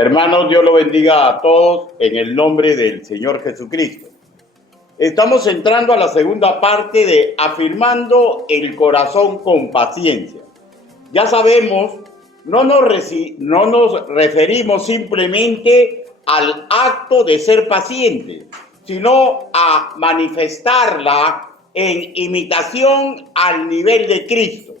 Hermanos, Dios lo bendiga a todos en el nombre del Señor Jesucristo. Estamos entrando a la segunda parte de afirmando el corazón con paciencia. Ya sabemos, no nos referimos simplemente al acto de ser paciente, sino a manifestarla en imitación al nivel de Cristo.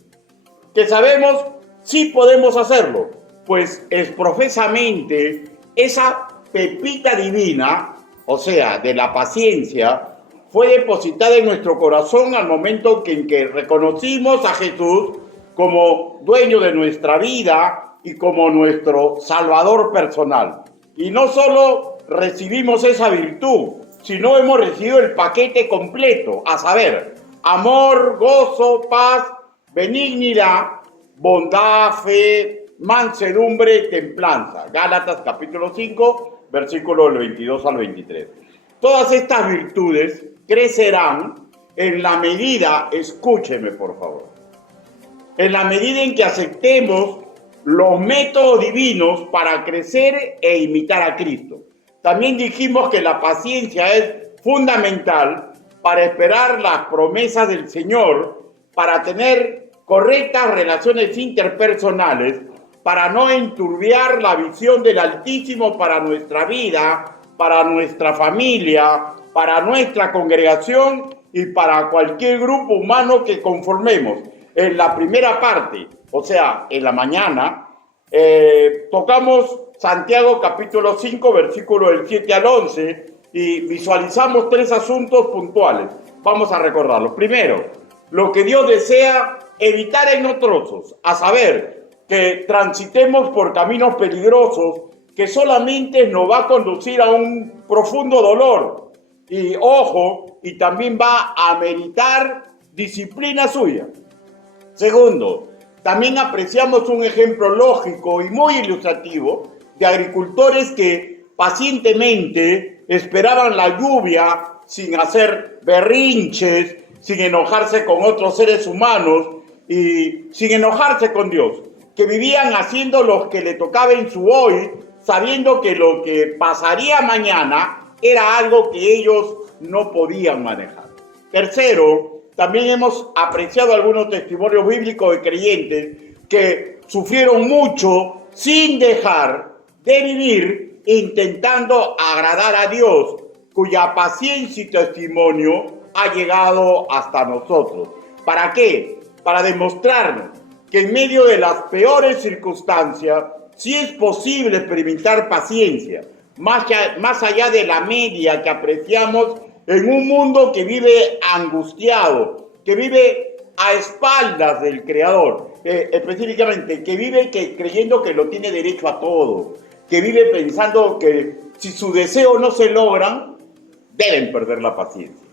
Que sabemos, sí podemos hacerlo, pues es profesamente esa pepita divina, o sea, de la paciencia, fue depositada en nuestro corazón al momento en que reconocimos a Jesús como dueño de nuestra vida y como nuestro Salvador personal. Y no solo recibimos esa virtud, sino hemos recibido el paquete completo, a saber, amor, gozo, paz, benignidad, bondad, fe, mansedumbre, templanza. Gálatas capítulo 5, versículos 22 al 23. Todas estas virtudes crecerán en la medida, escúcheme por favor, en la medida en que aceptemos los métodos divinos para crecer e imitar a Cristo. También dijimos que la paciencia es fundamental para esperar las promesas del Señor, para tener correctas relaciones interpersonales, para no enturbiar la visión del Altísimo para nuestra vida, para nuestra familia, para nuestra congregación y para cualquier grupo humano que conformemos. En la primera parte, o sea, en la mañana, tocamos Santiago capítulo 5, versículos del 7 al 11 y visualizamos 3 asuntos puntuales. Vamos a recordarlos. Primero, lo que Dios desea evitar en nosotros, a saber, que transitemos por caminos peligrosos que solamente nos va a conducir a un profundo dolor. Y ojo, y también va a meritar disciplina suya. Segundo, también apreciamos un ejemplo lógico y muy ilustrativo de agricultores que pacientemente esperaban la lluvia sin hacer berrinches, sin enojarse con otros seres humanos y sin enojarse con Dios, que vivían haciendo lo que le tocaba en su hoy, sabiendo que lo que pasaría mañana era algo que ellos no podían manejar. Tercero, también hemos apreciado algunos testimonios bíblicos de creyentes que sufrieron mucho sin dejar de vivir intentando agradar a Dios, cuya paciencia y testimonio ha llegado hasta nosotros. ¿Para qué? Para demostrarnos que en medio de las peores circunstancias sí es posible experimentar paciencia, más allá de la media que apreciamos en un mundo que vive angustiado, que vive a espaldas del Creador, específicamente, que vive creyendo que lo tiene derecho a todo, que vive pensando que si sus deseos no se logran, deben perder la paciencia.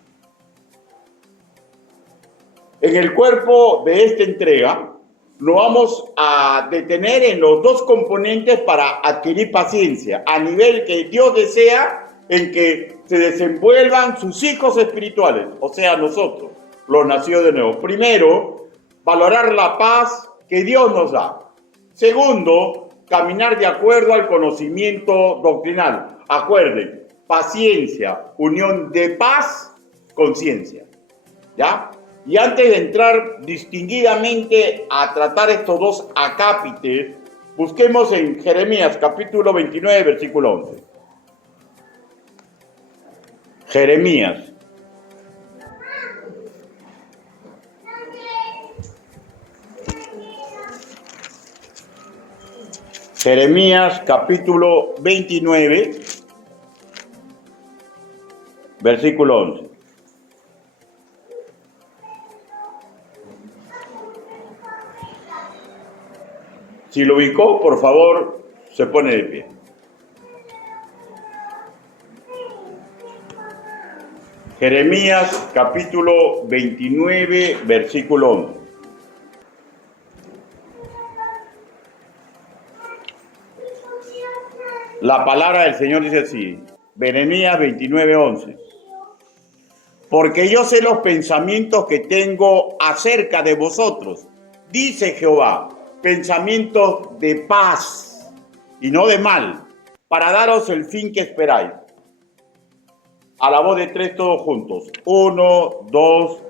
En el cuerpo de esta entrega, nos vamos a detener en los dos componentes para adquirir paciencia, a nivel que Dios desea en que se desenvuelvan sus hijos espirituales, o sea, nosotros, los nacidos de nuevo. Primero, valorar la paz que Dios nos da. Segundo, caminar de acuerdo al conocimiento doctrinal. Acuerden, paciencia, unión de paz con ciencia. ¿Ya? Y antes de entrar distinguidamente a tratar estos dos acápites, busquemos en Jeremías capítulo 29, versículo 11. Jeremías. Jeremías capítulo 29, versículo 11. Si lo ubicó, por favor, se pone de pie. Jeremías capítulo 29, versículo 11. La palabra del Señor dice así, Jeremías 29, 11. Porque yo sé los pensamientos que tengo acerca de vosotros, dice Jehová, pensamientos de paz y no de mal, para daros el fin que esperáis. A la voz de tres todos juntos. 1, 2,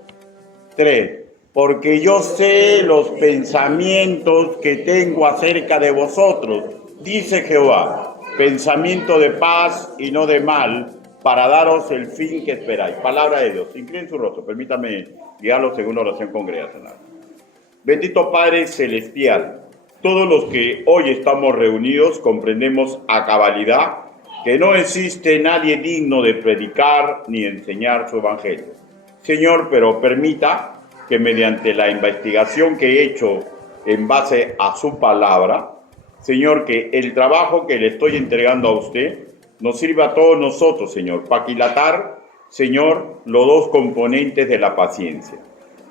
3. Porque yo sé los pensamientos que tengo acerca de vosotros, dice Jehová, pensamiento de paz y no de mal, para daros el fin que esperáis. Palabra de Dios. Inclinen su rostro, permítame guiarlo según la oración congregacional. Bendito Padre Celestial, todos los que hoy estamos reunidos comprendemos a cabalidad que no existe nadie digno de predicar ni enseñar su evangelio. Señor, pero permita que mediante la investigación que he hecho en base a su palabra, Señor, que el trabajo que le estoy entregando a usted nos sirva a todos nosotros, Señor, para aquilatar, Señor, los dos componentes de la paciencia.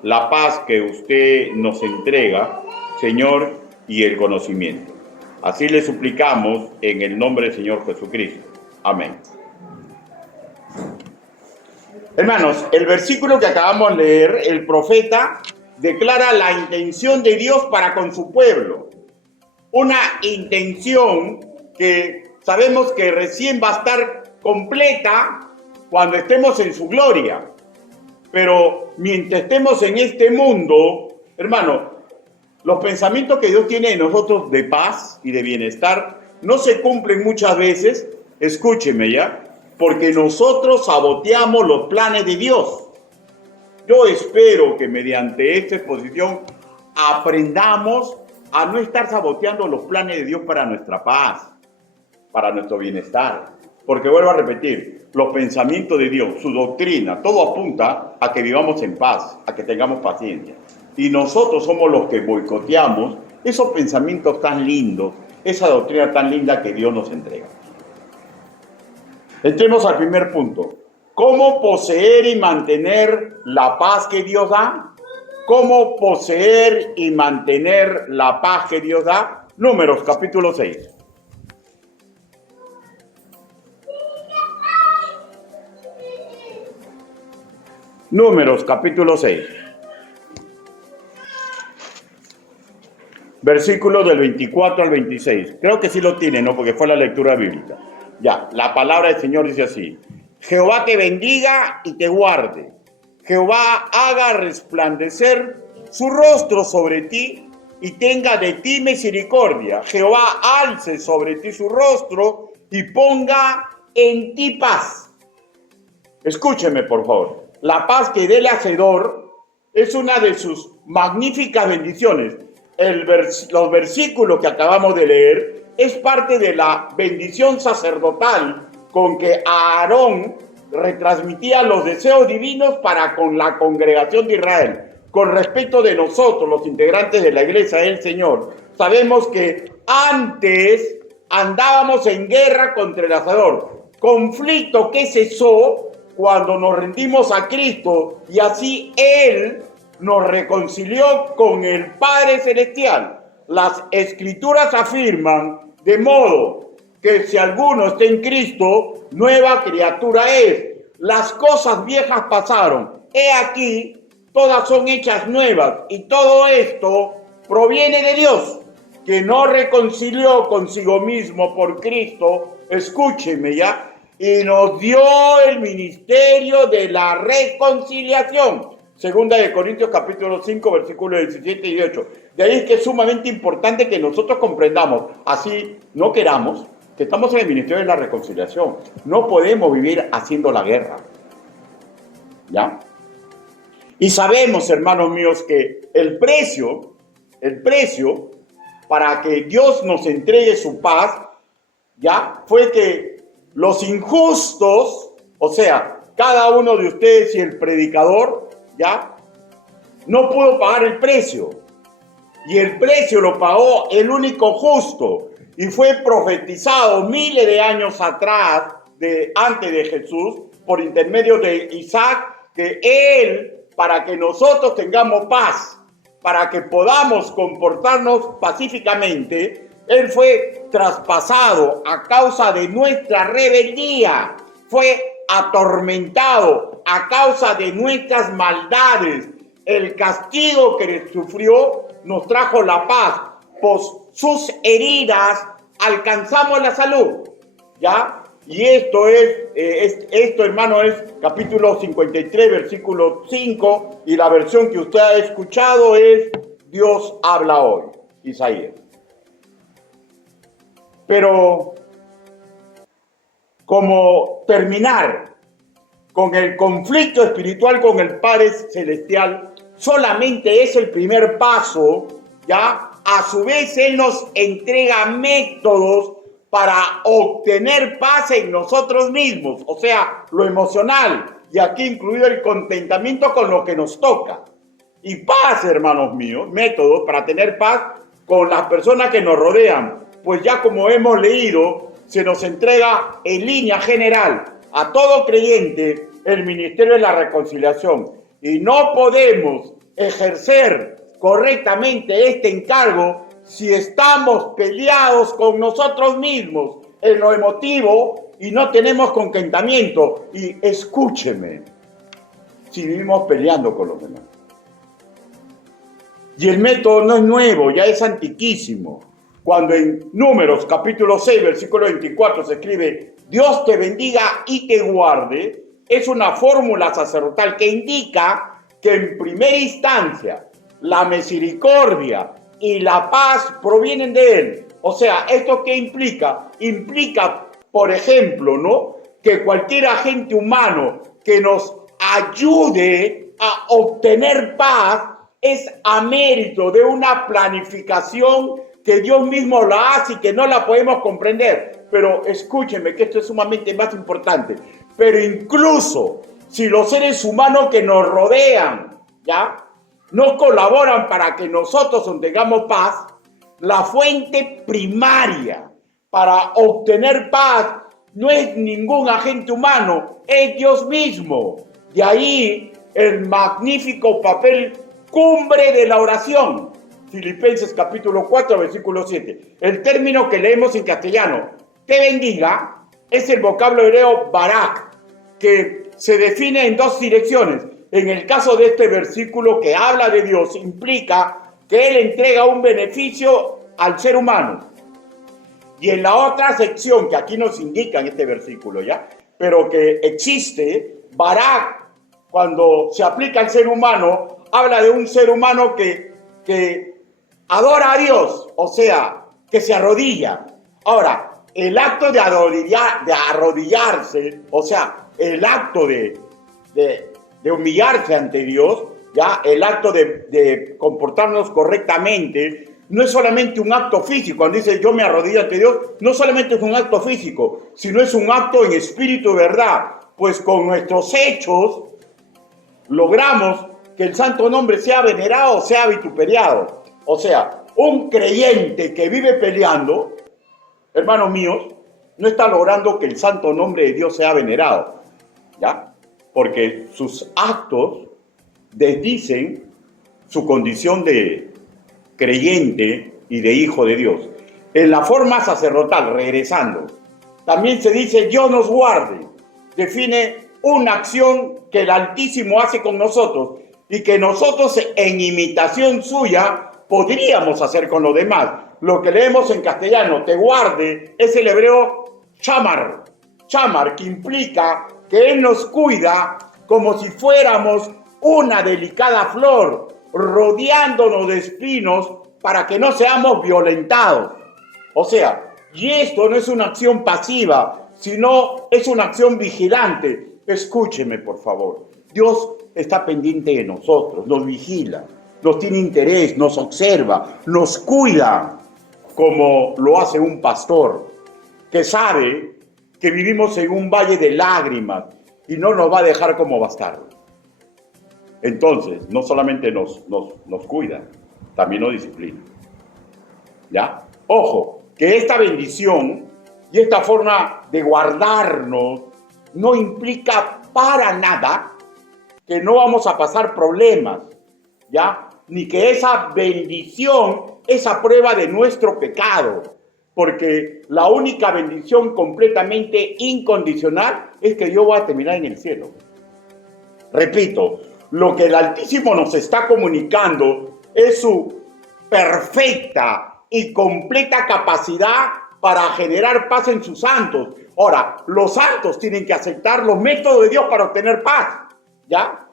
La paz que usted nos entrega, Señor, y el conocimiento. Así le suplicamos en el nombre del Señor Jesucristo. Amén. Hermanos, el versículo que acabamos de leer, el profeta declara la intención de Dios para con su pueblo. Una intención que sabemos que recién va a estar completa cuando estemos en su gloria. Pero mientras estemos en este mundo, hermano, los pensamientos que Dios tiene de nosotros de paz y de bienestar no se cumplen muchas veces, escúcheme ya, porque nosotros saboteamos los planes de Dios. Yo espero que mediante esta exposición aprendamos a no estar saboteando los planes de Dios para nuestra paz, para nuestro bienestar. Porque vuelvo a repetir, los pensamientos de Dios, su doctrina, todo apunta a que vivamos en paz, a que tengamos paciencia. Y nosotros somos los que boicoteamos esos pensamientos tan lindos, esa doctrina tan linda que Dios nos entrega. Entremos al primer punto. ¿Cómo poseer y mantener la paz que Dios da? ¿Cómo poseer y mantener la paz que Dios da? Números, capítulo 6. Números, capítulo 6. Versículos del 24 al 26. Creo que sí lo tiene, ¿no? Porque fue la lectura bíblica. Ya, la palabra del Señor dice así. Jehová te bendiga y te guarde. Jehová haga resplandecer su rostro sobre ti y tenga de ti misericordia. Jehová alce sobre ti su rostro y ponga en ti paz. Escúcheme, por favor. La paz que dé el Hacedor es una de sus magníficas bendiciones. Los versículos que acabamos de leer es parte de la bendición sacerdotal con que Aarón retransmitía los deseos divinos para con la congregación de Israel. Con respecto de nosotros, los integrantes de la iglesia del Señor, sabemos que antes andábamos en guerra contra el Hacedor, conflicto que cesó cuando nos rendimos a Cristo y así Él nos reconcilió con el Padre Celestial. Las Escrituras afirman de modo que si alguno está en Cristo, nueva criatura es. Las cosas viejas pasaron. He aquí, todas son hechas nuevas. Y todo esto proviene de Dios, que nos reconcilió consigo mismo por Cristo. Escúcheme ya. Y nos dio el ministerio de la reconciliación. Segunda de Corintios capítulo 5, versículos 17 y 18. De ahí es que es sumamente importante que nosotros comprendamos, así no queramos, que estamos en el ministerio de la reconciliación. No podemos vivir haciendo la guerra. ¿Ya? Y sabemos, hermanos míos, que el precio para que Dios nos entregue su paz, ¿ya? Fue que los injustos, o sea, cada uno de ustedes y el predicador, ¿ya? No pudo pagar el precio. Y el precio lo pagó el único justo. Y fue profetizado miles de años atrás, antes de Jesús, por intermedio de Isaac, que Él, para que nosotros tengamos paz, para que podamos comportarnos pacíficamente, Él fue traspasado a causa de nuestra rebeldía. Fue atormentado a causa de nuestras maldades. El castigo que sufrió nos trajo la paz. Por sus heridas alcanzamos la salud. ¿ya? Y esto, hermano, es capítulo 53, versículo 5, y la versión que usted ha escuchado es Dios habla hoy, Isaías. Pero como terminar con el conflicto espiritual con el Padre Celestial solamente es el primer paso, ¿ya? A su vez, Él nos entrega métodos para obtener paz en nosotros mismos, o sea, lo emocional, y aquí incluido el contentamiento con lo que nos toca. Y paz, hermanos míos, métodos para tener paz con las personas que nos rodean, pues ya como hemos leído, se nos entrega en línea general a todo creyente el ministerio de la reconciliación. Y no podemos ejercer correctamente este encargo si estamos peleados con nosotros mismos en lo emotivo y no tenemos contentamiento. Y escúcheme, si vivimos peleando con los demás. Y el método no es nuevo, ya es antiquísimo. Cuando en Números capítulo 6, versículo 24 se escribe Dios te bendiga y te guarde, es una fórmula sacerdotal que indica que en primera instancia la misericordia y la paz provienen de Él. O sea, ¿esto qué implica? Implica, por ejemplo, ¿no?, que cualquier agente humano que nos ayude a obtener paz es a mérito de una planificación que Dios mismo la hace y que no la podemos comprender. Pero escúchenme, que esto es sumamente más importante. Pero incluso si los seres humanos que nos rodean, ¿ya?, no colaboran para que nosotros obtengamos paz, la fuente primaria para obtener paz no es ningún agente humano, es Dios mismo. De ahí el magnífico papel cumbre de la oración. Filipenses capítulo 4, versículo 7. El término que leemos en castellano, te bendiga, es el vocablo hebreo barak, que se define en dos direcciones. En el caso de este versículo que habla de Dios, implica que Él entrega un beneficio al ser humano. Y en la otra sección que aquí nos indica en este versículo, ¿ya?, pero que existe, barak, cuando se aplica al ser humano, habla de un ser humano que adora a Dios, o sea, que se arrodilla. Ahora, el acto de arrodillarse, o sea, el acto de humillarse ante Dios, ya, el acto de comportarnos correctamente, no es solamente un acto físico. Cuando dice yo me arrodillo ante Dios, no solamente es un acto físico, sino es un acto en espíritu y verdad, pues con nuestros hechos logramos que el santo nombre sea venerado o sea vituperiado. O sea, un creyente que vive peleando, hermanos míos, no está logrando que el santo nombre de Dios sea venerado, ¿ya? Porque sus actos desdicen su condición de creyente y de hijo de Dios. En la forma sacerdotal, regresando, también se dice Dios nos guarde. Define una acción que el Altísimo hace con nosotros y que nosotros en imitación suya podríamos hacer con los demás. Lo que leemos en castellano, te guarde, es el hebreo chamar, que implica que Él nos cuida como si fuéramos una delicada flor, rodeándonos de espinos para que no seamos violentados. O sea, y esto no es una acción pasiva, sino es una acción vigilante. Escúcheme, por favor. Dios está pendiente de nosotros, nos vigila, nos tiene interés, nos observa, nos cuida, como lo hace un pastor que sabe que vivimos en un valle de lágrimas y no nos va a dejar como bastardos. Entonces, no solamente nos cuida, también nos disciplina. ¿Ya? Ojo, que esta bendición y esta forma de guardarnos no implica para nada que no vamos a pasar problemas, ¿ya? Ni que esa bendición es a prueba de nuestro pecado, porque la única bendición completamente incondicional es que yo voy a terminar en el cielo. Repito, lo que el Altísimo nos está comunicando es su perfecta y completa capacidad para generar paz en sus santos. Ahora, los santos tienen que aceptar los métodos de Dios para obtener paz, ¿ya?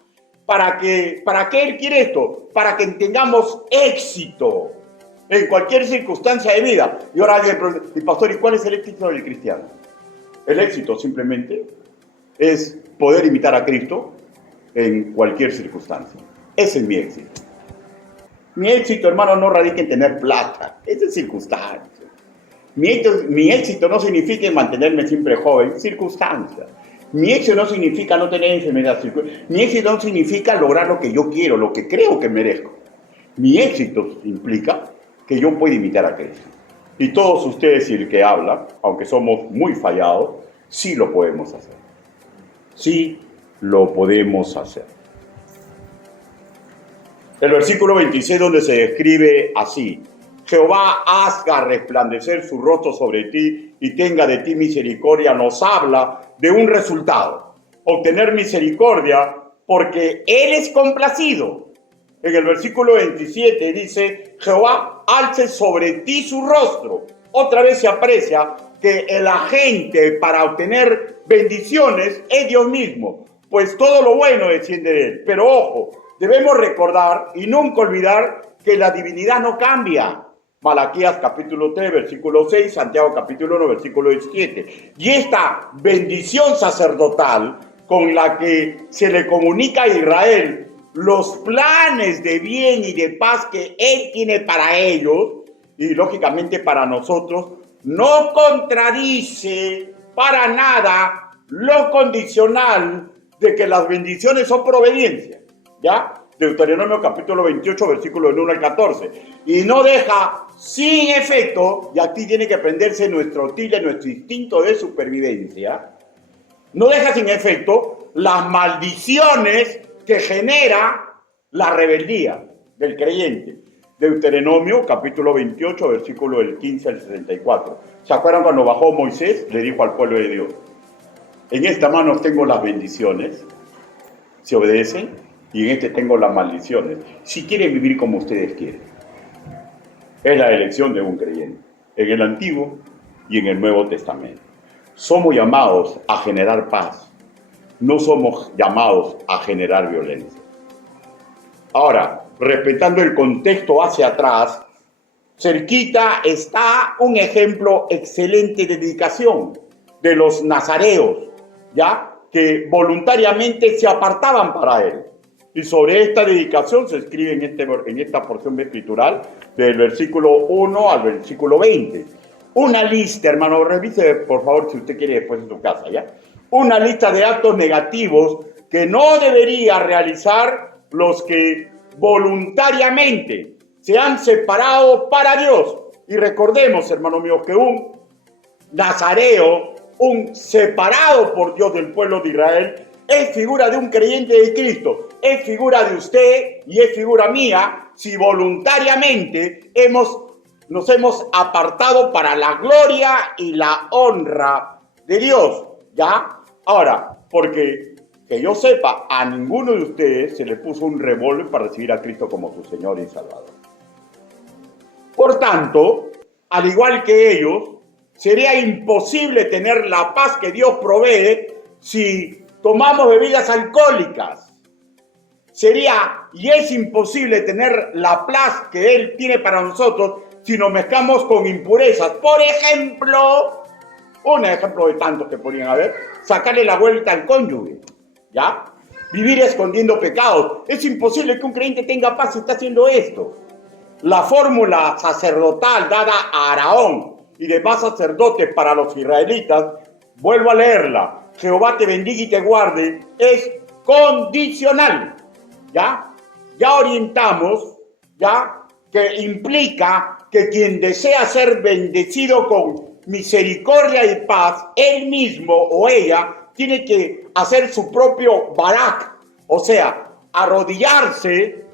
¿Para qué Él quiere esto? Para que tengamos éxito en cualquier circunstancia de vida. Y ahora alguien pregunta, y pastor, ¿y cuál es el éxito del cristiano? El éxito simplemente es poder imitar a Cristo en cualquier circunstancia. Ese es mi éxito. Mi éxito, hermano, no radica en tener plata. Esa es circunstancia. Mi éxito no significa mantenerme siempre joven, circunstancia. Mi éxito no significa no tener enfermedad. Mi éxito no significa lograr lo que yo quiero, lo que creo que merezco. Mi éxito implica que yo pueda imitar a Cristo. Y todos ustedes y el que habla, aunque somos muy fallados, sí lo podemos hacer. Sí lo podemos hacer. El versículo 26 donde se describe así: Jehová haga resplandecer su rostro sobre ti y tenga de ti misericordia, nos habla de un resultado. Obtener misericordia porque Él es complacido. En el versículo 27 dice: Jehová alce sobre ti su rostro. Otra vez se aprecia que el agente para obtener bendiciones es Dios mismo, pues todo lo bueno desciende de Él. Pero ojo, debemos recordar y nunca olvidar que la divinidad no cambia. Malaquías capítulo 3, versículo 6, Santiago capítulo 1, versículo 17. Y esta bendición sacerdotal con la que se le comunica a Israel los planes de bien y de paz que Él tiene para ellos, y lógicamente para nosotros, no contradice para nada lo condicional de que las bendiciones son por obediencia, ¿ya? Deuteronomio capítulo 28, versículo del 1 al 14. Y no deja sin efecto, y aquí tiene que prenderse nuestro tile, nuestro instinto de supervivencia, no deja sin efecto las maldiciones que genera la rebeldía del creyente. Deuteronomio capítulo 28, versículo del 15 al 64. ¿Se acuerdan cuando bajó Moisés? Le dijo al pueblo de Dios: en esta mano tengo las bendiciones, si obedecen, y en este tengo las maldiciones, si quieren vivir como ustedes quieren. Es la elección de un creyente, en el Antiguo y en el Nuevo Testamento. Somos llamados a generar paz, no somos llamados a generar violencia. Ahora, respetando el contexto hacia atrás, cerquita está un ejemplo excelente de dedicación de los nazareos, ¿ya? Que voluntariamente se apartaban para Él. Y sobre esta dedicación se escribe en esta porción escritural, del versículo 1 al versículo 20. Una lista, hermano, revise por favor si usted quiere después en su casa, ¿ya? Una lista de actos negativos que no debería realizar los que voluntariamente se han separado para Dios. Y recordemos, hermano mío, que un nazareo, un separado por Dios del pueblo de Israel, es figura de un creyente de Cristo, es figura de usted y es figura mía si voluntariamente nos hemos apartado para la gloria y la honra de Dios, ¿ya? Ahora, porque que yo sepa, a ninguno de ustedes se le puso un revólver para recibir a Cristo como su Señor y Salvador. Por tanto, al igual que ellos, sería imposible tener la paz que Dios provee si tomamos bebidas alcohólicas. Sería y es imposible tener la paz que Él tiene para nosotros si nos mezclamos con impurezas. Por ejemplo, un ejemplo de tantos que podrían haber, sacarle la vuelta al cónyuge, ¿ya? Vivir escondiendo pecados. Es imposible que un creyente tenga paz si está haciendo esto. La fórmula sacerdotal dada a Aarón y demás sacerdotes para los israelitas, vuelvo a leerla: Jehová te bendiga y te guarde, es condicional, ¿ya? Ya orientamos, ¿ya? Que implica que quien desea ser bendecido con misericordia y paz, él mismo o ella tiene que hacer su propio barak, o sea, arrodillarse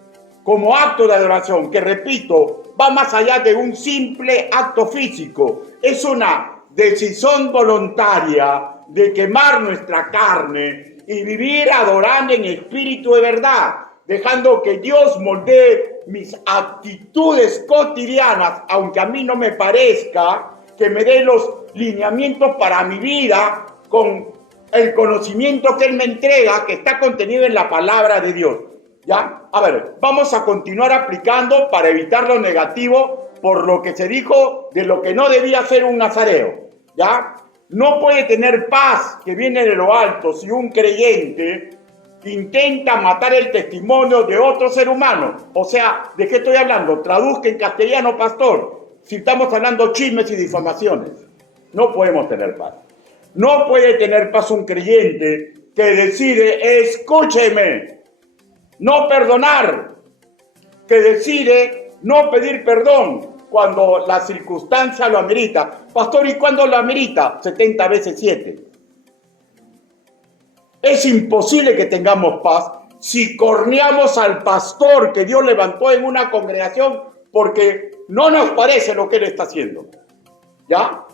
como acto de adoración, que repito, va más allá de un simple acto físico. Es una decisión voluntaria de quemar nuestra carne y vivir adorando en espíritu de verdad, dejando que Dios moldee mis actitudes cotidianas, aunque a mí no me parezca que me dé los lineamientos para mi vida con el conocimiento que Él me entrega, que está contenido en la palabra de Dios. ¿Ya? A ver, vamos a continuar aplicando para evitar lo negativo por lo que se dijo de lo que no debía ser un nazareo. ¿Ya? No puede tener paz que viene de lo alto si un creyente intenta matar el testimonio de otro ser humano. O sea, ¿de qué estoy hablando? Traduzca en castellano, pastor. Si estamos hablando chismes y difamaciones, no podemos tener paz. No puede tener paz un creyente que decide, escúcheme, no perdonar, que decide no pedir perdón cuando la circunstancia lo amerita. Pastor, ¿y cuándo lo amerita? 70 veces 7. Es imposible que tengamos paz si corneamos al pastor que Dios levantó en una congregación porque no nos parece lo que él está haciendo. ¿Ya?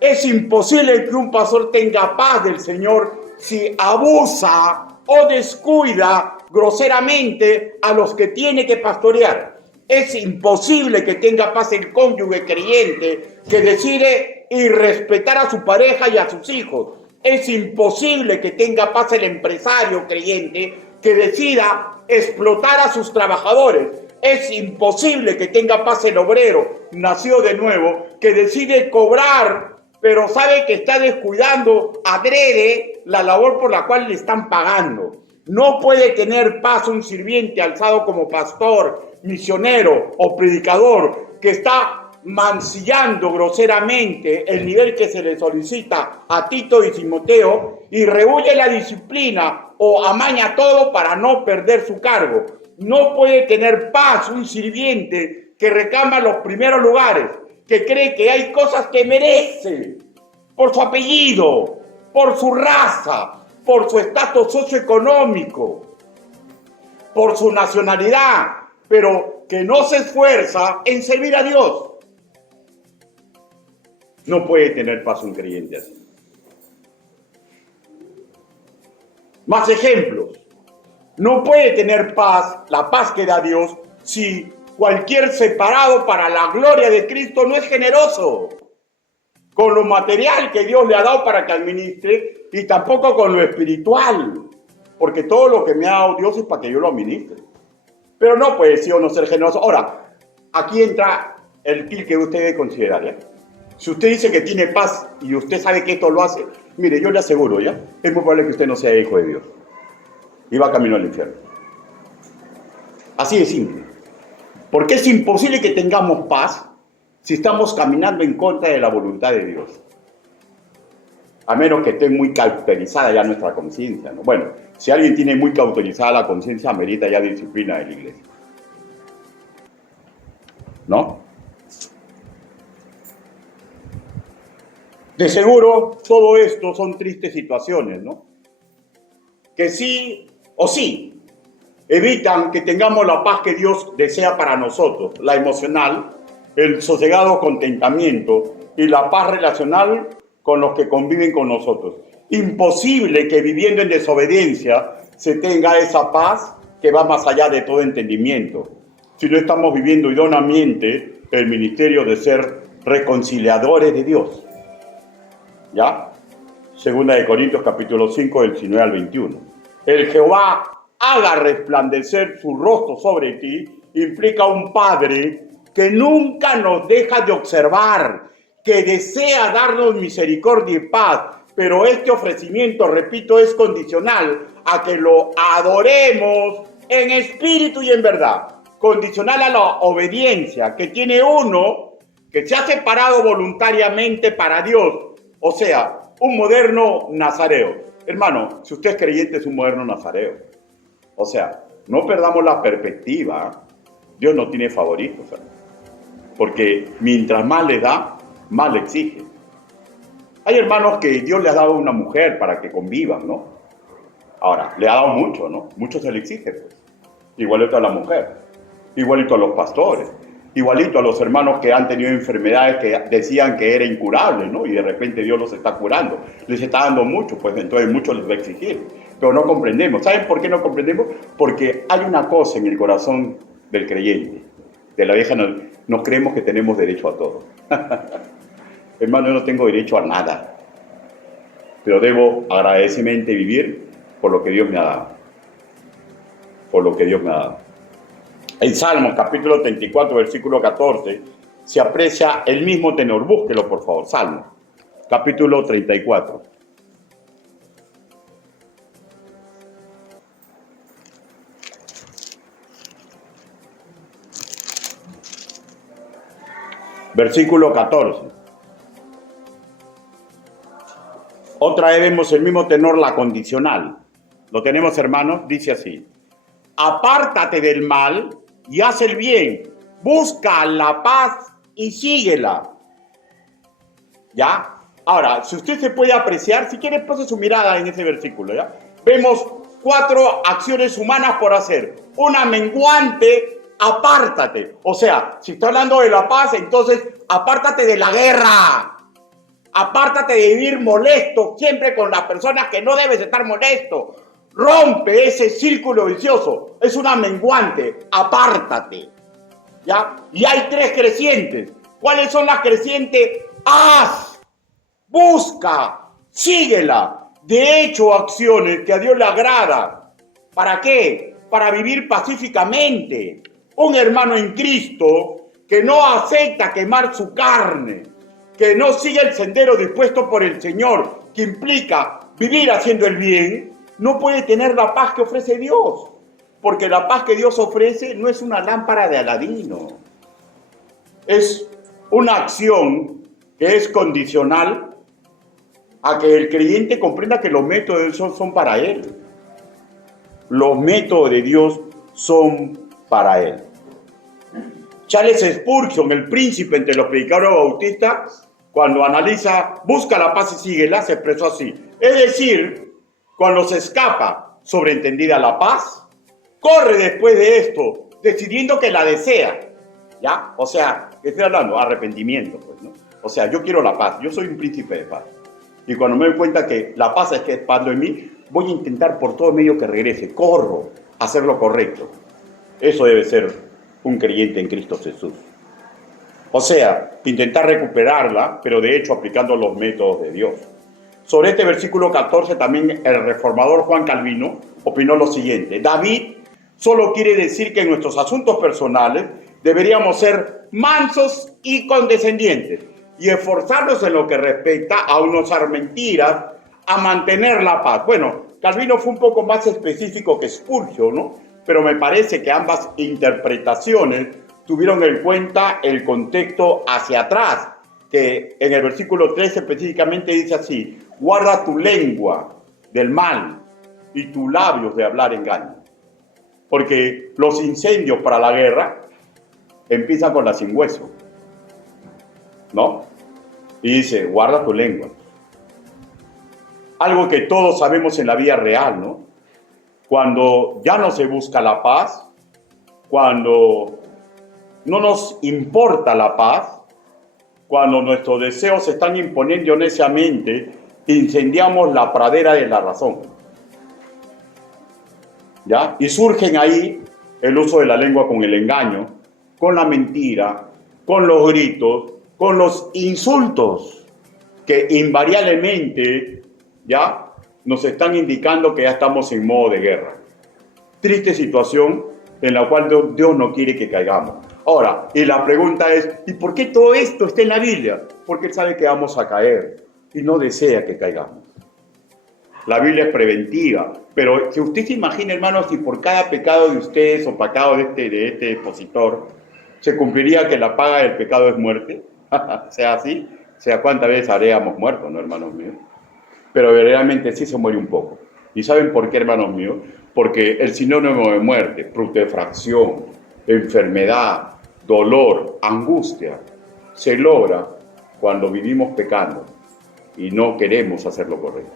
Es imposible que un pastor tenga paz del Señor si abusa o descuida groseramente a los que tiene que pastorear. Es imposible que tenga paz el cónyuge creyente que decide irrespetar a su pareja y a sus hijos. Es imposible que tenga paz el empresario creyente que decida explotar a sus trabajadores. Es imposible que tenga paz el obrero nacido de nuevo que decide cobrar, pero sabe que está descuidando adrede la labor por la cual le están pagando. No puede tener paz un sirviente alzado como pastor, misionero o predicador que está mancillando groseramente el nivel que se le solicita a Tito y Timoteo y rehúye la disciplina o amaña todo para no perder su cargo. No puede tener paz un sirviente que reclama los primeros lugares, que cree que hay cosas que merece por su apellido, por su raza, por su estatus socioeconómico, por su nacionalidad, pero que no se esfuerza en servir a Dios. No puede tener paz un creyente así. Más ejemplos. No puede tener paz, la paz que da Dios, si cualquier separado para la gloria de Cristo no es generoso con lo material que Dios le ha dado para que administre y tampoco con lo espiritual, porque todo lo que me ha dado Dios es para que yo lo administre. Pero no puede sí o no ser generoso. Ahora, aquí entra el til que usted debe considerar, ¿ya? Si usted dice que tiene paz y usted sabe que esto lo hace, mire, yo le aseguro, ¿ya? Es muy probable que usted no sea hijo de Dios y va camino al infierno. Así de simple. Porque es imposible que tengamos paz si estamos caminando en contra de la voluntad de Dios. A menos que esté muy cauterizada ya nuestra conciencia, ¿no? Bueno, si alguien tiene muy cauterizada la conciencia, amerita ya disciplina de la iglesia. ¿No? De seguro, todo esto son tristes situaciones, ¿no? Que sí o sí evitan que tengamos la paz que Dios desea para nosotros, la emocional, el sosegado contentamiento y la paz relacional con los que conviven con nosotros. Imposible que viviendo en desobediencia se tenga esa paz que va más allá de todo entendimiento, si no estamos viviendo idóneamente el ministerio de ser reconciliadores de Dios. ¿Ya? Segunda de Corintios capítulo 5 del 19 al 21. El Jehová haga resplandecer su rostro sobre ti implica un Padre que nunca nos deja de observar, que desea darnos misericordia y paz, pero este ofrecimiento, repito, es condicional a que lo adoremos en espíritu y en verdad, condicional a la obediencia que tiene uno que se ha separado voluntariamente para Dios. O sea, un moderno nazareo. Hermano, si usted es creyente, es un moderno nazareo. O sea, no perdamos la perspectiva. Dios no tiene favoritos, ¿sabes? Porque mientras más le da, más le exige. Hay hermanos que Dios les ha dado una mujer para que convivan, ¿no? Ahora, le ha dado mucho, ¿no? Mucho se le exige, pues. Igualito a la mujer, igualito a los pastores, igualito a los hermanos que han tenido enfermedades que decían que era incurable, ¿no? Y de repente Dios los está curando. Les está dando mucho, pues entonces mucho les va a exigir. Pero no comprendemos. ¿Saben por qué no comprendemos? Porque hay una cosa en el corazón del creyente, de la vieja, nos creemos que tenemos derecho a todo. Hermano, yo no tengo derecho a nada, pero debo agradecidamente vivir por lo que Dios me ha dado. Por lo que Dios me ha dado. En Salmos, capítulo 34, versículo 14, se aprecia el mismo tenor. Búsquelo, por favor. Salmos, capítulo 34. Versículo 14. Otra vez vemos el mismo tenor, la condicional. ¿Lo tenemos, hermanos? Dice así: apártate del mal y haz el bien, busca la paz y síguela. ¿Ya? Ahora, si usted se puede apreciar, si quiere, pose su mirada en ese versículo, ¿ya? Vemos 4 acciones humanas por hacer. Una menguante: apártate. O sea, si está hablando de la paz, entonces apártate de la guerra. Apártate de vivir molesto siempre con las personas que no debes estar molesto. Rompe ese círculo vicioso. Es una menguante. Apártate. ¿Ya? Y hay 3 crecientes. ¿Cuáles son las crecientes? Haz, busca, síguela. De hecho, acciones que a Dios le agradan. ¿Para qué? Para vivir pacíficamente. Un hermano en Cristo que no acepta quemar su carne, que no sigue el sendero dispuesto por el Señor, que implica vivir haciendo el bien, no puede tener la paz que ofrece Dios. Porque la paz que Dios ofrece no es una lámpara de Aladino. Es una acción que es condicional a que el creyente comprenda que los métodos de Dios son para él. Los métodos de Dios son para él. Charles Spurgeon, el príncipe entre los predicadores bautistas, cuando analiza, busca la paz y síguela, se expresó así. Es decir, cuando se escapa sobreentendida la paz, corre después de esto, decidiendo que la desea. ¿Ya? O sea, ¿qué estoy hablando? Arrepentimiento, pues, ¿no? O sea, yo quiero la paz, yo soy un príncipe de paz. Y cuando me doy cuenta que la paz es que expando en mí, voy a intentar por todo medio que regrese, corro a hacer lo correcto. Eso debe ser un creyente en Cristo Jesús. O sea, intentar recuperarla, pero de hecho aplicando los métodos de Dios. Sobre este versículo 14 también el reformador Juan Calvino opinó lo siguiente: David solo quiere decir que en nuestros asuntos personales deberíamos ser mansos y condescendientes y esforzarnos en lo que respecta a no usar mentiras, a mantener la paz. Bueno, Calvino fue un poco más específico que Spurgeon, ¿no? Pero me parece que ambas interpretaciones tuvieron en cuenta el contexto hacia atrás, que en el versículo 13 específicamente dice así: guarda tu lengua del mal y tus labios de hablar engaño. Porque los incendios para la guerra empiezan con la sin hueso, ¿no? Y dice, guarda tu lengua. Algo que todos sabemos en la vida real, ¿no? Cuando ya no se busca la paz, cuando no nos importa la paz, cuando nuestros deseos se están imponiendo neciamente, incendiamos la pradera de la razón. ¿Ya? Y surgen ahí el uso de la lengua con el engaño, con la mentira, con los gritos, con los insultos, que invariablemente ya nos están indicando que ya estamos en modo de guerra. Triste situación en la cual Dios no quiere que caigamos. Ahora, y la pregunta es, ¿y por qué todo esto está en la Biblia? Porque Él sabe que vamos a caer y no desea que caigamos. La Biblia es preventiva, pero si usted se imagina, hermanos, si por cada pecado de ustedes o pecado de este expositor se cumpliría que la paga del pecado es muerte, sea así, sea cuántas veces habríamos muerto, ¿no, hermanos míos? Pero verdaderamente sí se muere un poco. ¿Y saben por qué, hermanos míos? Porque el sinónimo de muerte, putrefacción, enfermedad, dolor, angustia, se logra cuando vivimos pecando y no queremos hacer lo correcto.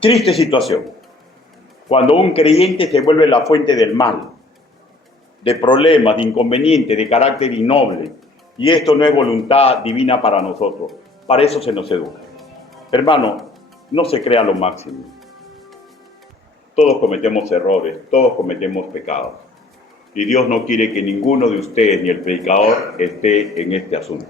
Triste situación, cuando un creyente se vuelve la fuente del mal, de problemas, de inconvenientes, de carácter innoble, y esto no es voluntad divina para nosotros. Para eso se nos educa. Hermano, no se crea lo máximo. Todos cometemos errores, todos cometemos pecados. Y Dios no quiere que ninguno de ustedes, ni el predicador, esté en este asunto.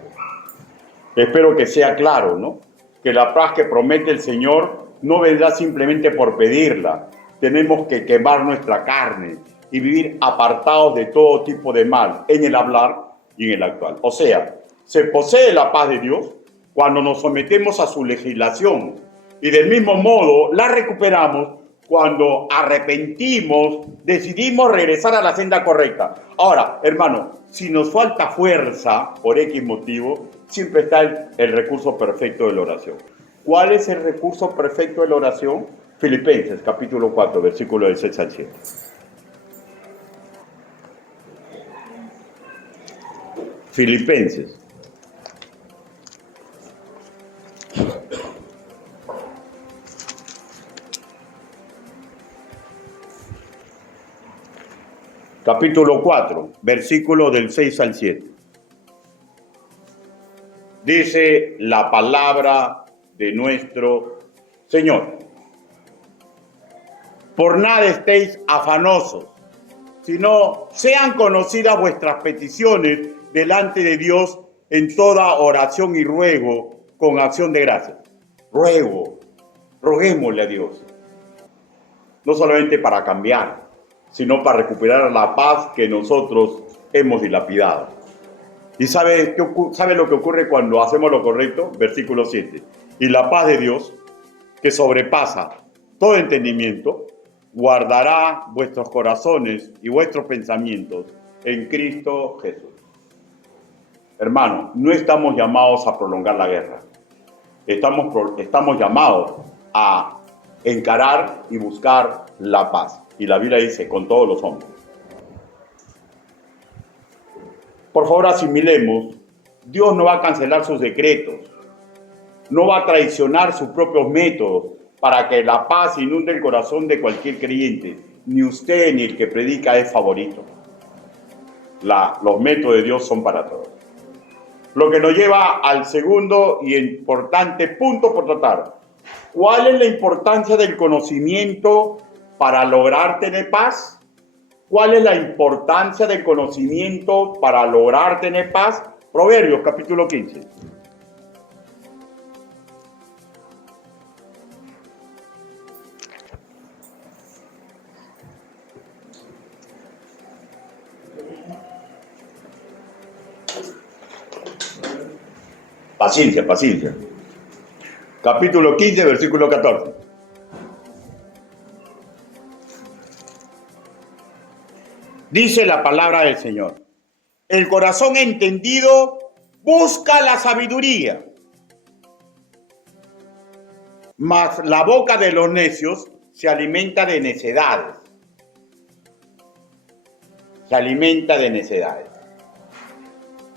Espero que sea claro, ¿no? Que la paz que promete el Señor no vendrá simplemente por pedirla. Tenemos que quemar nuestra carne y vivir apartados de todo tipo de mal, en el hablar y en el actuar. O sea, se posee la paz de Dios cuando nos sometemos a su legislación y del mismo modo la recuperamos cuando arrepentimos, decidimos regresar a la senda correcta. Ahora, hermano, si nos falta fuerza por X motivo, siempre está el recurso perfecto de la oración. ¿Cuál es el recurso perfecto de la oración? Filipenses, capítulo 4, versículo del 6 al 7. Filipenses. Capítulo 4, versículo del 6 al 7. Dice la palabra de nuestro Señor. Por nada estéis afanosos, sino sean conocidas vuestras peticiones delante de Dios en toda oración y ruego con acción de gracias. Roguémosle a Dios, no solamente para cambiar, sino para recuperar la paz que nosotros hemos dilapidado. ¿Y sabe lo que ocurre cuando hacemos lo correcto? Versículo 7. Y la paz de Dios, que sobrepasa todo entendimiento, guardará vuestros corazones y vuestros pensamientos en Cristo Jesús. Hermano, no estamos llamados a prolongar la guerra. Estamos llamados a encarar y buscar la paz. Y la Biblia dice, con todos los hombres. Por favor, asimilemos, Dios no va a cancelar sus decretos, no va a traicionar sus propios métodos para que la paz inunde el corazón de cualquier creyente. Ni usted ni el que predica es favorito. Los métodos de Dios son para todos. Lo que nos lleva al segundo y importante punto por tratar. ¿Cuál es la importancia del conocimiento para lograr tener paz? ¿Cuál es la importancia del conocimiento para lograr tener paz? Proverbios, capítulo 15. Paciencia. Capítulo 15, versículo 14. Dice la palabra del Señor. El corazón entendido busca la sabiduría, mas la boca de los necios se alimenta de necedades.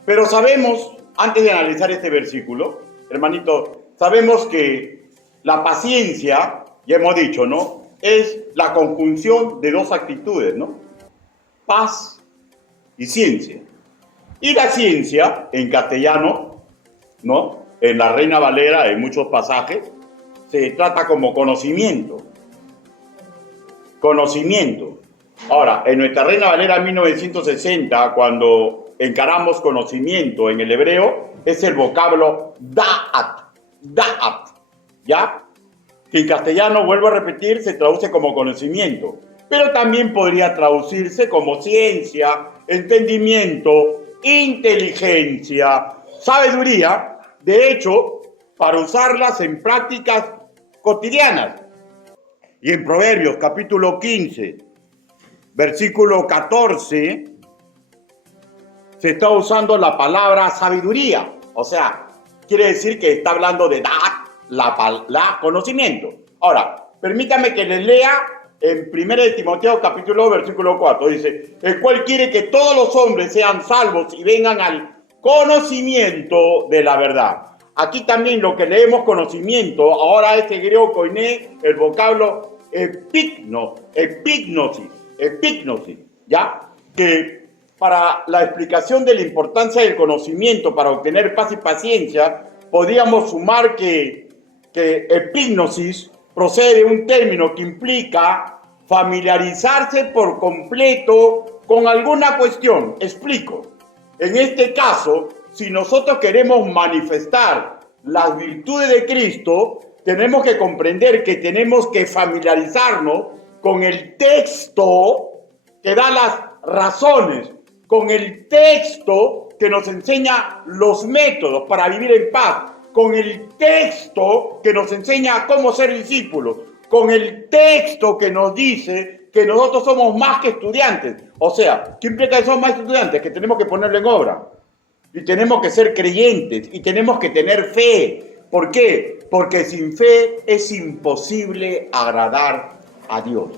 Pero sabemos, antes de analizar este versículo, hermanito, sabemos que la paciencia, ya hemos dicho, ¿no? Es la conjunción de dos actitudes, ¿no? Paz y ciencia. Y la ciencia, en castellano, ¿no? En la Reina Valera, en muchos pasajes, se trata como conocimiento. Ahora, en nuestra Reina Valera 1960, cuando encaramos conocimiento en el hebreo, es el vocablo da'at, ¿ya? Que en castellano, vuelvo a repetir, se traduce como conocimiento, pero también podría traducirse como ciencia, entendimiento, inteligencia, sabiduría, de hecho, para usarlas en prácticas cotidianas. Y en Proverbios, capítulo 15, versículo 14, se está usando la palabra sabiduría. O sea, quiere decir que está hablando de la conocimiento. Ahora, permítame que les lea en 1 de Timoteo, capítulo 2, versículo 4. Dice, el cual quiere que todos los hombres sean salvos y vengan al conocimiento de la verdad. Aquí también lo que leemos conocimiento, ahora este griego koiné, el vocablo epignosis, ¿ya? Que para la explicación de la importancia del conocimiento para obtener paz y paciencia, podríamos sumar que epignosis procede de un término que implica familiarizarse por completo con alguna cuestión. Explico. En este caso, si nosotros queremos manifestar las virtudes de Cristo, tenemos que comprender que tenemos que familiarizarnos con el texto que da las razones, con el texto que nos enseña los métodos para vivir en paz, con el texto que nos enseña cómo ser discípulos, con el texto que nos dice que nosotros somos más que estudiantes. O sea, ¿qué implica que somos más que estudiantes? Que tenemos que ponerlo en obra. Y tenemos que ser creyentes y tenemos que tener fe. ¿Por qué? Porque sin fe es imposible agradar a Dios.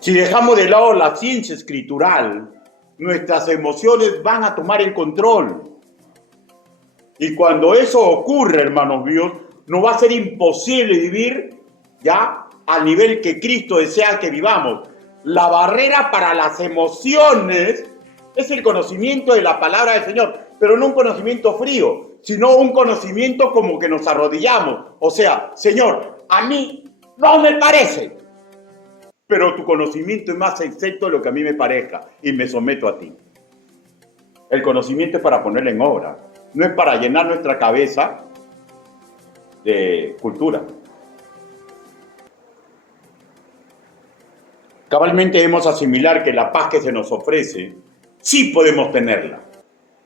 Si dejamos de lado la ciencia escritural, nuestras emociones van a tomar el control. Y cuando eso ocurre, hermanos míos, nos va a ser imposible vivir ya al nivel que Cristo desea que vivamos. La barrera para las emociones es el conocimiento de la palabra del Señor, pero no un conocimiento frío, sino un conocimiento como que nos arrodillamos. O sea, Señor, a mí no me parece, pero tu conocimiento es más exacto de lo que a mí me parezca y me someto a ti. El conocimiento es para ponerlo en obra, no es para llenar nuestra cabeza de cultura. Cabalmente debemos asimilar que la paz que se nos ofrece, sí podemos tenerla,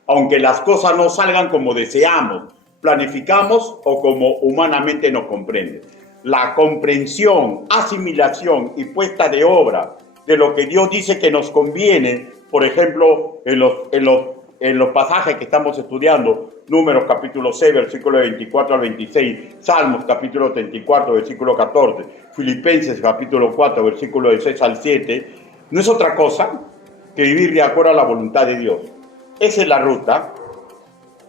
aunque las cosas no salgan como deseamos, planificamos o como humanamente nos comprende. La comprensión, asimilación y puesta de obra de lo que Dios dice que nos conviene, por ejemplo, en los pasajes que estamos estudiando, Números capítulo 6, versículo 24 al 26, Salmos capítulo 34, versículo 14, Filipenses capítulo 4, versículo del 6 al 7, no es otra cosa que vivir de acuerdo a la voluntad de Dios. Esa es la ruta,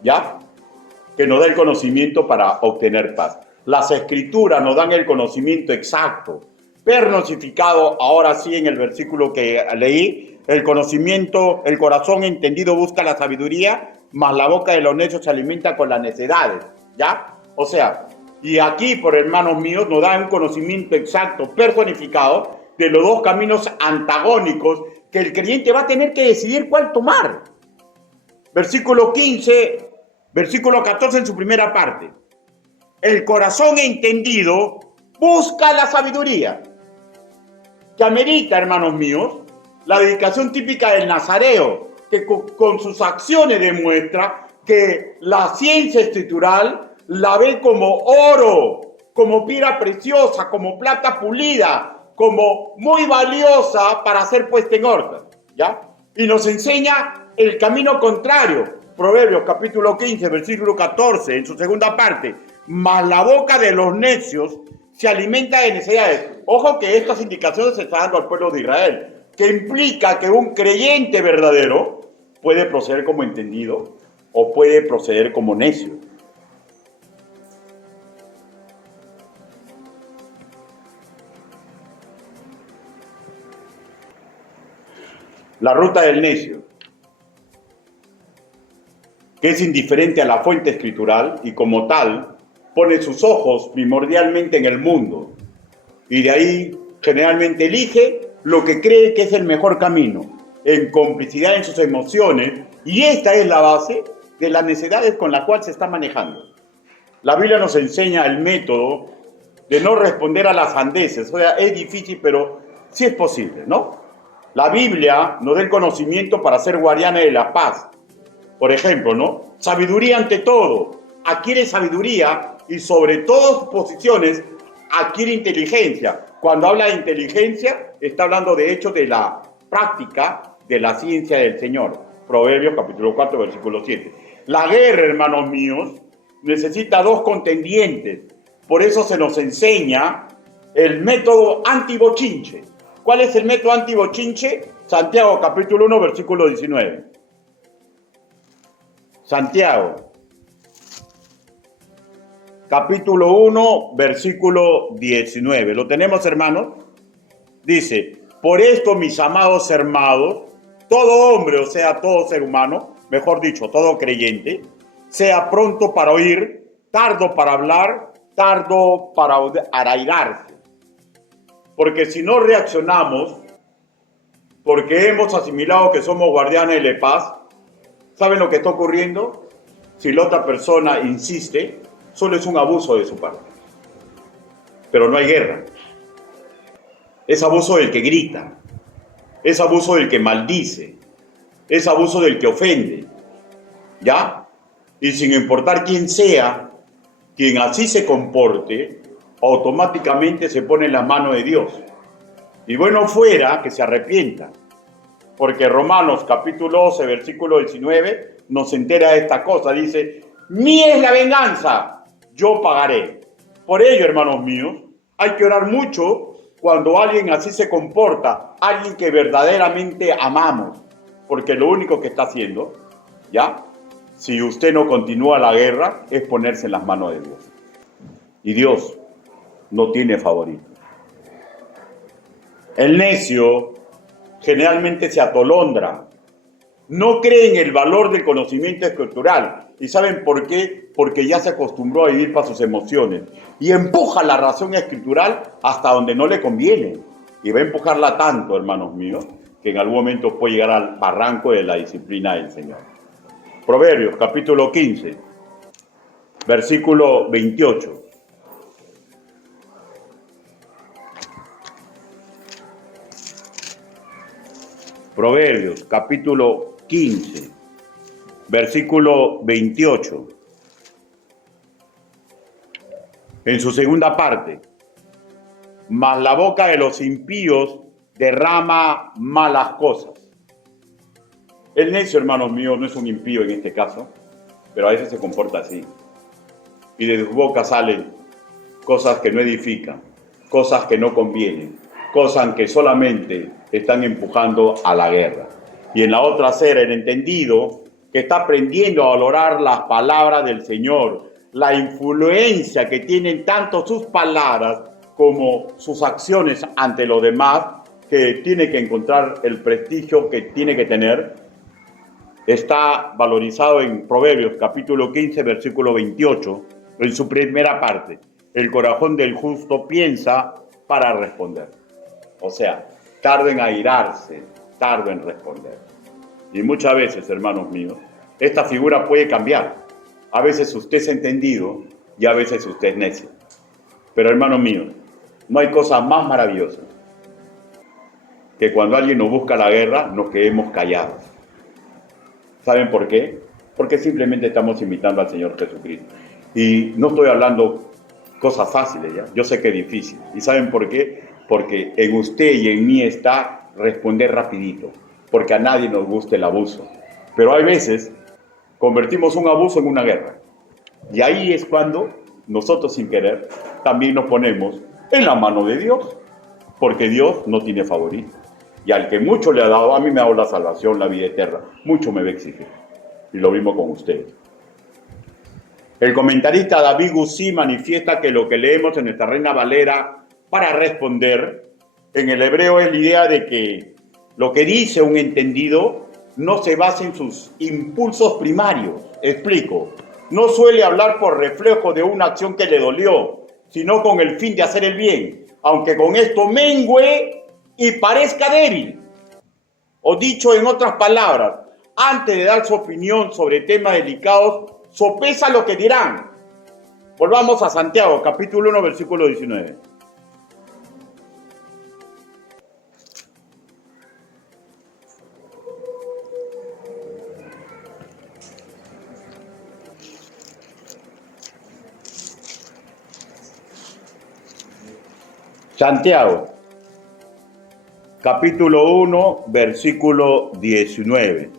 ¿ya?, que nos da el conocimiento para obtener paz. Las escrituras nos dan el conocimiento exacto, personificado ahora sí en el versículo que leí. El conocimiento, el corazón entendido busca la sabiduría, mas la boca de los necios se alimenta con las necedades, ¿ya? O sea, y aquí, por hermanos míos, nos da un conocimiento exacto, personificado, de los dos caminos antagónicos que el creyente va a tener que decidir cuál tomar. Versículo 15, versículo 14 en su primera parte. El corazón entendido busca la sabiduría, que amerita, hermanos míos, la dedicación típica del nazareo, que con sus acciones demuestra que la ciencia escritural la ve como oro, como piedra preciosa, como plata pulida, como muy valiosa para ser puesta en orden, ¿ya? Y nos enseña el camino contrario. Proverbios capítulo 15, versículo 14, en su segunda parte. Mas la boca de los necios se alimenta de necedades. Ojo que estas indicaciones se están dando al pueblo de Israel, que implica que un creyente verdadero puede proceder como entendido o puede proceder como necio. La ruta del necio, que es indiferente a la fuente escritural y como tal pone sus ojos primordialmente en el mundo y de ahí generalmente elige lo que cree que es el mejor camino, en complicidad en sus emociones, y esta es la base de las necesidades con la cual se está manejando. La Biblia nos enseña el método de no responder a las sandeces. O sea, es difícil, pero sí es posible, ¿no? La Biblia nos da el conocimiento para ser guardianes de la paz. Por ejemplo, ¿no? Sabiduría ante todo. Adquiere sabiduría y sobre todas posiciones adquiere inteligencia. Cuando habla de inteligencia, está hablando de hecho de la práctica de la ciencia del Señor. Proverbios capítulo 4, versículo 7. La guerra, hermanos míos, necesita dos contendientes. Por eso se nos enseña el método antibochinche. ¿Cuál es el método antibochinche? Santiago capítulo 1, versículo 19. Santiago capítulo 1, versículo 19. ¿Lo tenemos, hermanos? Dice: por esto, mis amados hermanos, todo hombre, o sea, todo ser humano, mejor dicho, todo creyente, sea pronto para oír, tardo para hablar, tardo para airarse. Porque si no reaccionamos, porque hemos asimilado que somos guardianes de la paz. ¿Saben lo que está ocurriendo? Si la otra persona insiste, solo es un abuso de su parte. Pero no hay guerra. Es abuso del que grita, es abuso del que maldice, es abuso del que ofende, ¿ya? Y sin importar quién sea, quien así se comporte, automáticamente se pone en las manos de Dios. Y bueno fuera que se arrepienta, porque Romanos capítulo 12, versículo 19, nos entera de esta cosa. Dice, mía es la venganza, yo pagaré. Por ello, hermanos míos, hay que orar mucho cuando alguien así se comporta, alguien que verdaderamente amamos, porque lo único que está haciendo, ¿ya? Si usted no continúa la guerra, es ponerse en las manos de Dios. Y Dios no tiene favorito. El necio generalmente se atolondra, no cree en el valor del conocimiento escritural. ¿Y saben por qué? Porque ya se acostumbró a vivir para sus emociones y empuja la razón escritural hasta donde no le conviene. Y va a empujarla tanto, hermanos míos, que en algún momento puede llegar al barranco de la disciplina del Señor. Proverbios, capítulo 15, versículo 28. Proverbios, capítulo 15, versículo 28. En su segunda parte, mas la boca de los impíos derrama malas cosas. El necio, hermanos míos, no es un impío en este caso, pero a veces se comporta así. Y de su boca salen cosas que no edifican, cosas que no convienen, cosas que solamente están empujando a la guerra. Y en la otra acera, el entendido, que está aprendiendo a valorar las palabras del Señor, la influencia que tienen tanto sus palabras como sus acciones ante los demás, que tiene que encontrar el prestigio que tiene que tener, está valorizado en Proverbios capítulo 15, versículo 28, en su primera parte. El corazón del justo piensa para responder. O sea, tarda en airarse, tarda en responder. Y muchas veces, hermanos míos, esta figura puede cambiar. A veces usted es entendido y a veces usted es necio. Pero, hermanos míos, no hay cosa más maravillosa que cuando alguien nos busca la guerra, nos quedemos callados. ¿Saben por qué? Porque simplemente estamos imitando al Señor Jesucristo. Y no estoy hablando cosas fáciles, ¿ya? Yo sé que es difícil. ¿Y saben por qué? Porque en usted y en mí está responder rapidito. Porque a nadie nos gusta el abuso. Pero hay veces convertimos un abuso en una guerra. Y ahí es cuando nosotros sin querer también nos ponemos en la mano de Dios. Porque Dios no tiene favorito. Y al que mucho le ha dado, a mí me ha dado la salvación, la vida eterna, mucho me va a exigir. Y lo mismo con ustedes. El comentarista David Guzí manifiesta que lo que leemos en nuestra Reina Valera para responder, en el hebreo es la idea de que lo que dice un entendido no se basa en sus impulsos primarios. Explico. No suele hablar por reflejo de una acción que le dolió, sino con el fin de hacer el bien, aunque con esto mengüe y parezca débil. O dicho en otras palabras, antes de dar su opinión sobre temas delicados, sopesa lo que dirán. Volvamos a Santiago, capítulo 1, versículo 19. Santiago, capítulo 1, versículo 19.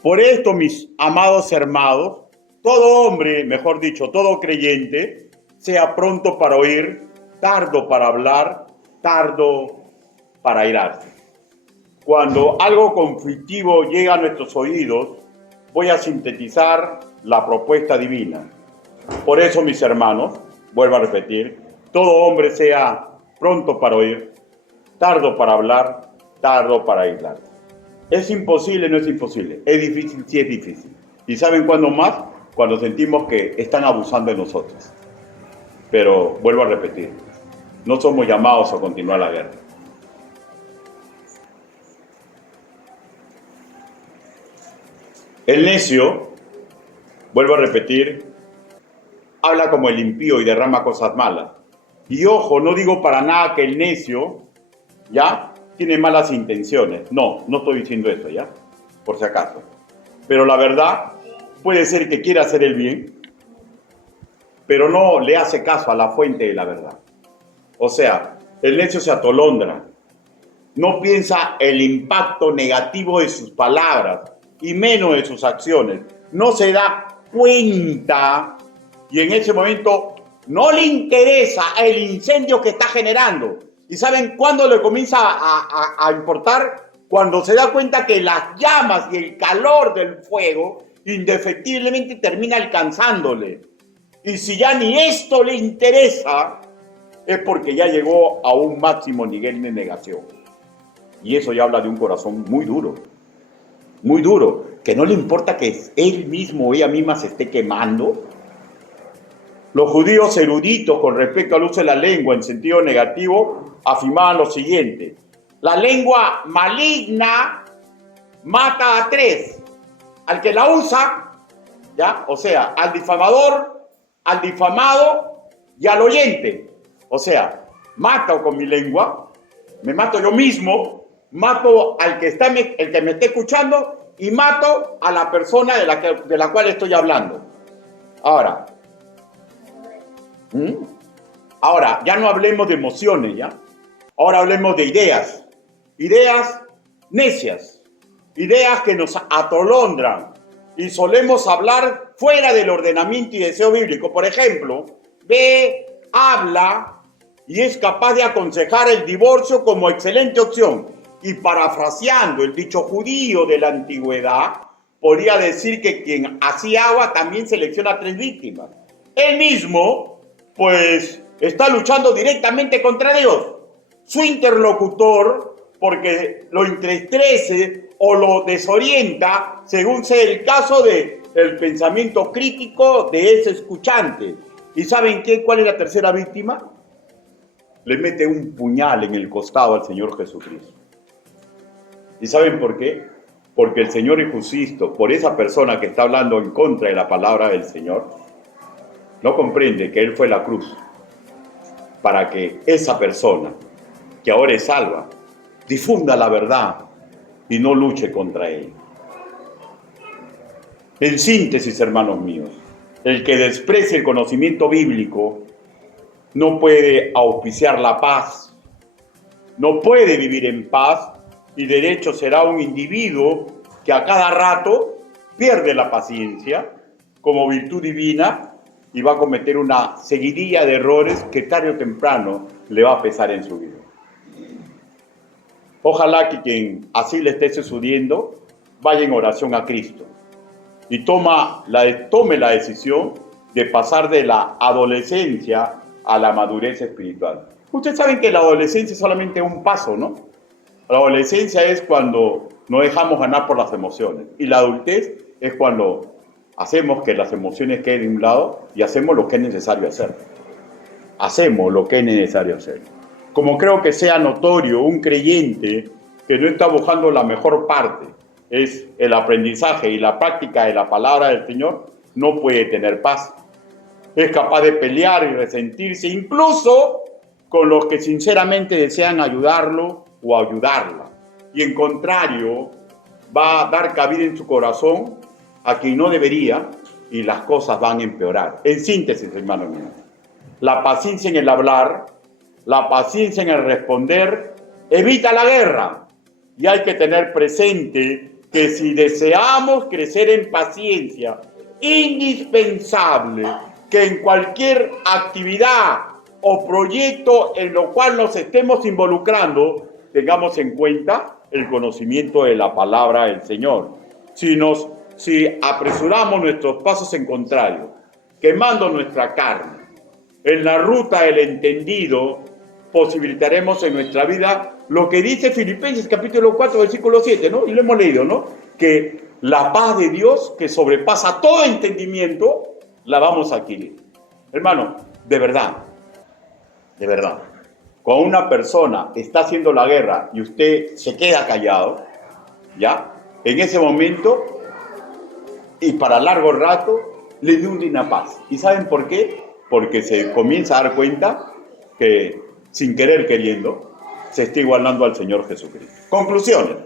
Por esto, mis amados hermanos, todo hombre, mejor dicho, todo creyente, sea pronto para oír, tardo para hablar, tardo para airarse. Cuando algo conflictivo llega a nuestros oídos, voy a sintetizar la propuesta divina. Por eso, mis hermanos, vuelvo a repetir, todo hombre sea pronto para oír, tardo para hablar, tardo para aislarse. ¿Es imposible? No es imposible. ¿Es difícil? Sí es difícil. ¿Y saben cuándo más? Cuando sentimos que están abusando de nosotros. Pero vuelvo a repetir, no somos llamados a continuar la guerra. El necio, vuelvo a repetir, habla como el impío y derrama cosas malas. Y ojo, no digo para nada que el necio, ¿ya?, tiene malas intenciones. No, no estoy diciendo eso, ¿ya?, por si acaso. Pero la verdad, puede ser que quiera hacer el bien, pero no le hace caso a la fuente de la verdad. O sea, el necio se atolondra, no piensa el impacto negativo de sus palabras y menos de sus acciones. No se da cuenta y en ese momento no le interesa el incendio que está generando. ¿Y saben cuándo le comienza a importar? Cuando se da cuenta que las llamas y el calor del fuego indefectiblemente termina alcanzándole. Y si ya ni esto le interesa, es porque ya llegó a un máximo nivel de negación. Y eso ya habla de un corazón muy duro, que no le importa que él mismo o ella misma se esté quemando. Los judíos eruditos con respecto al uso de la lengua en sentido negativo afirmaban lo siguiente: la lengua maligna mata a tres, al que la usa, ¿ya?, o sea, al difamador, al difamado y al oyente. O sea, mato con mi lengua, me mato yo mismo, mato al que el que me esté escuchando y mato a la persona de la cual estoy hablando. Ahora, ya no hablemos de emociones, ¿ya? Ahora hablemos de ideas. Ideas necias, ideas que nos atolondran y solemos hablar fuera del ordenamiento y deseo bíblico. Por ejemplo, habla y es capaz de aconsejar el divorcio como excelente opción. Y parafraseando el dicho judío de la antigüedad, podría decir que quien así agua también selecciona 3 víctimas. Él mismo, pues, está luchando directamente contra Dios. Su interlocutor, porque lo entrestrece o lo desorienta, según sea el caso del pensamiento crítico de ese escuchante. ¿Y saben qué? ¿Cuál es la tercera víctima? Le mete un puñal en el costado al Señor Jesucristo. ¿Y saben por qué? Porque el Señor Jesucristo, por esa persona que está hablando en contra de la palabra del Señor, no comprende que Él fue la cruz para que esa persona, que ahora es salva, difunda la verdad y no luche contra Él. En síntesis, hermanos míos, el que desprecie el conocimiento bíblico no puede auspiciar la paz, no puede vivir en paz y de hecho será un individuo que a cada rato pierde la paciencia como virtud divina y va a cometer una seguidilla de errores que tarde o temprano le va a pesar en su vida. Ojalá que quien así le esté sucediendo vaya en oración a Cristo y tome la decisión de pasar de la adolescencia a la madurez espiritual. Ustedes saben que la adolescencia es solamente un paso, ¿no? La adolescencia es cuando nos dejamos ganar por las emociones y la adultez es cuando hacemos que las emociones queden de un lado y hacemos lo que es necesario hacer. Hacemos lo que es necesario hacer. Como creo que sea notorio, un creyente que no está buscando la mejor parte, es el aprendizaje y la práctica de la palabra del Señor, no puede tener paz. Es capaz de pelear y resentirse, incluso con los que sinceramente desean ayudarlo o ayudarla. Y en contrario, va a dar cabida en su corazón a quien no debería y las cosas van a empeorar. En síntesis, hermanos míos, la paciencia en el hablar, la paciencia en el responder, evita la guerra. Y hay que tener presente que si deseamos crecer en paciencia, indispensable que en cualquier actividad o proyecto en lo cual nos estemos involucrando, tengamos en cuenta el conocimiento de la palabra del Señor. Si apresuramos nuestros pasos en contrario, quemando nuestra carne, en la ruta del entendido, posibilitaremos en nuestra vida lo que dice Filipenses capítulo 4, versículo 7, ¿no? Y lo hemos leído, ¿no? Que la paz de Dios, que sobrepasa todo entendimiento, la vamos a adquirir. Hermano, de verdad, cuando una persona está haciendo la guerra y usted se queda callado, ¿ya? En ese momento y para largo rato le dé una paz. ¿Y saben por qué? Porque se comienza a dar cuenta que, sin querer queriendo, se está igualando al Señor Jesucristo. Conclusiones.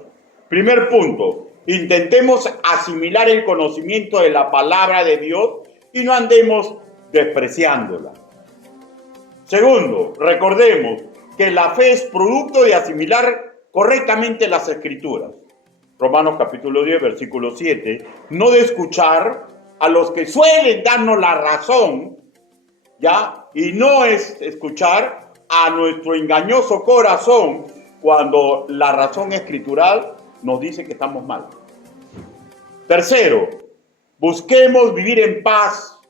Primer punto, intentemos asimilar el conocimiento de la palabra de Dios y no andemos despreciándola. Segundo, recordemos que la fe es producto de asimilar correctamente las Escrituras. Romanos capítulo 10, versículo 7, no de escuchar a los que suelen darnos la razón, ¿ya? Y no es escuchar a nuestro engañoso corazón cuando la razón escritural nos dice que estamos mal. Tercero, busquemos vivir en paz,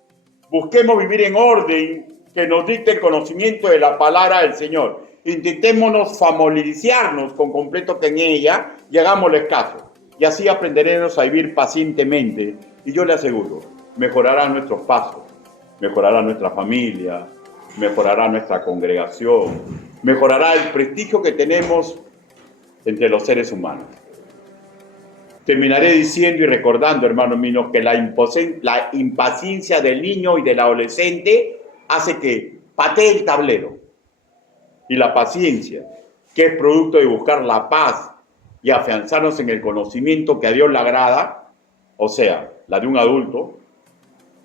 busquemos vivir en orden, que nos dicte el conocimiento de la palabra del Señor. Intentémonos familiarizarnos con completo en ella y hagámosle caso. Y así aprenderemos a vivir pacientemente. Y yo le aseguro, mejorará nuestros pasos, mejorará nuestra familia, mejorará nuestra congregación, mejorará el prestigio que tenemos entre los seres humanos. Terminaré diciendo y recordando, hermanos míos, que la impaciencia del niño y del adolescente hace que patee el tablero. Y la paciencia, que es producto de buscar la paz y afianzarnos en el conocimiento que a Dios le agrada, o sea, la de un adulto,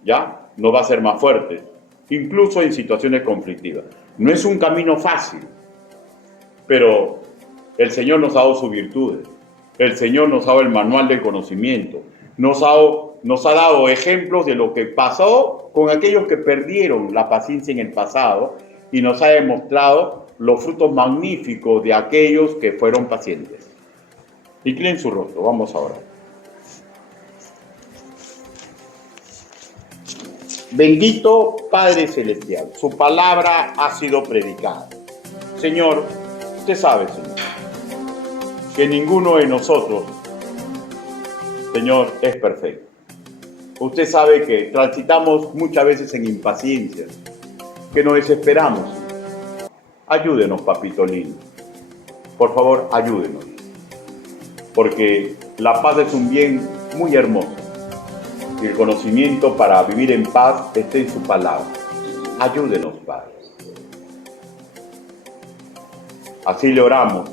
ya nos va a hacer más fuertes, incluso en situaciones conflictivas. No es un camino fácil, pero el Señor nos ha dado sus virtudes. El Señor nos ha dado el manual del conocimiento. Nos ha dado ejemplos de lo que pasó con aquellos que perdieron la paciencia en el pasado y nos ha demostrado los frutos magníficos de aquellos que fueron pacientes. Inclinen su rostro, vamos a orar. Bendito Padre Celestial, su palabra ha sido predicada. Señor, usted sabe, Señor, que ninguno de nosotros, Señor, es perfecto. Usted sabe que transitamos muchas veces en impaciencia, que nos desesperamos. Ayúdenos, papito lindo. Por favor, ayúdenos. Porque la paz es un bien muy hermoso. Y el conocimiento para vivir en paz está en su palabra. Ayúdenos, Padre. Así le oramos,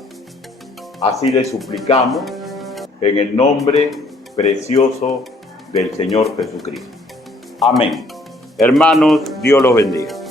así le suplicamos, en el nombre precioso del Señor Jesucristo. Amén. Hermanos, Dios los bendiga.